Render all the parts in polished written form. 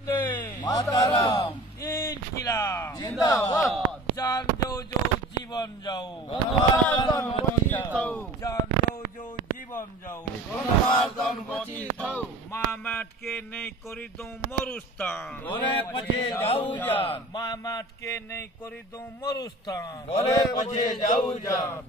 মাতারাম ইনকিলাব জিন্দাবাদ জান যাও যাও জীবন যাও গণমার্দন বঞ্চিত হও জান যাও যাও জীবন যাও গণমার্দন বঞ্চিত হও মামাটকে নেই করি দઉં મરુસ્તાન ઘરે પછી જાવું જાન મામાટકે નહીં કરી દઉં મરુસ્તાન ઘરે પછી જાવું જાન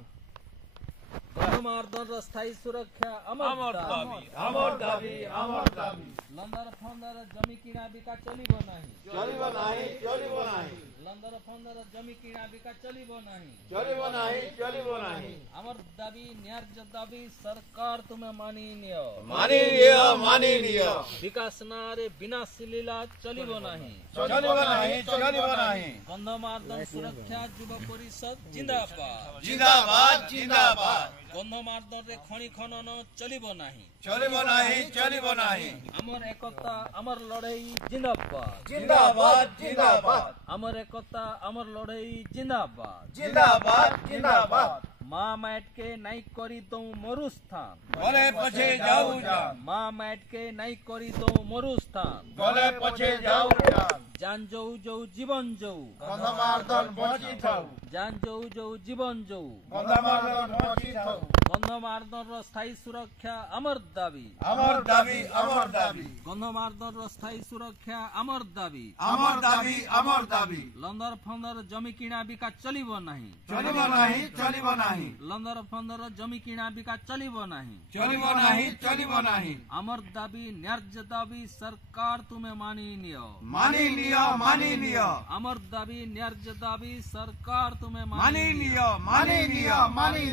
ગણમાર્દન સ્થાયી સુરક્ષા અમર અમર દાબી আমার দাবি আমার দাবি લંદર ફંદર જમી કિણા বিকা চলিব નહીં চলিব নাই চলিব নাই લંદર ફંદર જમી કિણા বিকা চলিব નહીં চলিব নাই চলিব নাই আমার দাবি ন্যায্য দাবি সরকার তুমি মানি নিও মানি নিও বিকাশ না রে বিনাশ লীলা চলিব નહીં চলিব নাই চলিব নাই গন্ধমার্দন সুরক্ষা যুব পরিষদ জিন্দাবাদ জিন্দাবাদ জিন্দাবাদ গন্ধমার্দন রে খনি খনন চলিব ନାହିଁ চলিব নাই চলিব নাই আমার একতা আমার লড়াই জিন্দাবাদ জিন্দাবাদ জিন্দাবাদ আমার একতা আমার লড়াই জিন্দাবাদ জিন্দাবাদ জিন্দাবাদ মা মাটকে নাই করি দઉં মরুস্থান ঘরে પછી જાવું જાન মা মাটকে নাই করি দઉં মরুস্থান ঘরে પછી જાવું જાન জান যৌ যৌ জীবন যৌ গণমার্দন বঞ্চিত হও জান যৌ যৌ জীবন যৌ গণমার্দন বঞ্চিত হও গন্ধমার্দন স্থায়ী সুরক্ষা আমার দাবি আমার দাবি আমার দাবি গন্ধমার্দন স্থায়ী সুরক্ষা আমার দাবি আমার দাবি আমার দাবি লন্দর ফন্দর জমি কিনা বিকা চলিব ନାହିଁ চলিব নাই চলিব নাই লন্দর ফন্দর জমি কিনা বিকা চলিব ନାହିଁ চলিব নাই চলিব নাই আমার দাবি ন্যায্য দাবি সরকার তুমি মানি নিও মানি নিও আমার দাবি ন্যায্য দাবি সরকার তুমি মানি নিও মানি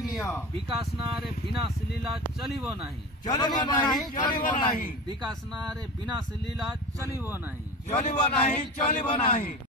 নিও বিকাশ না রে বিনাশ লীলা চলিব ନାହିଁ চলিব নাই বিকাশ না রে বিনাশ লীলা চলিব ନାହିଁ চলিব নাই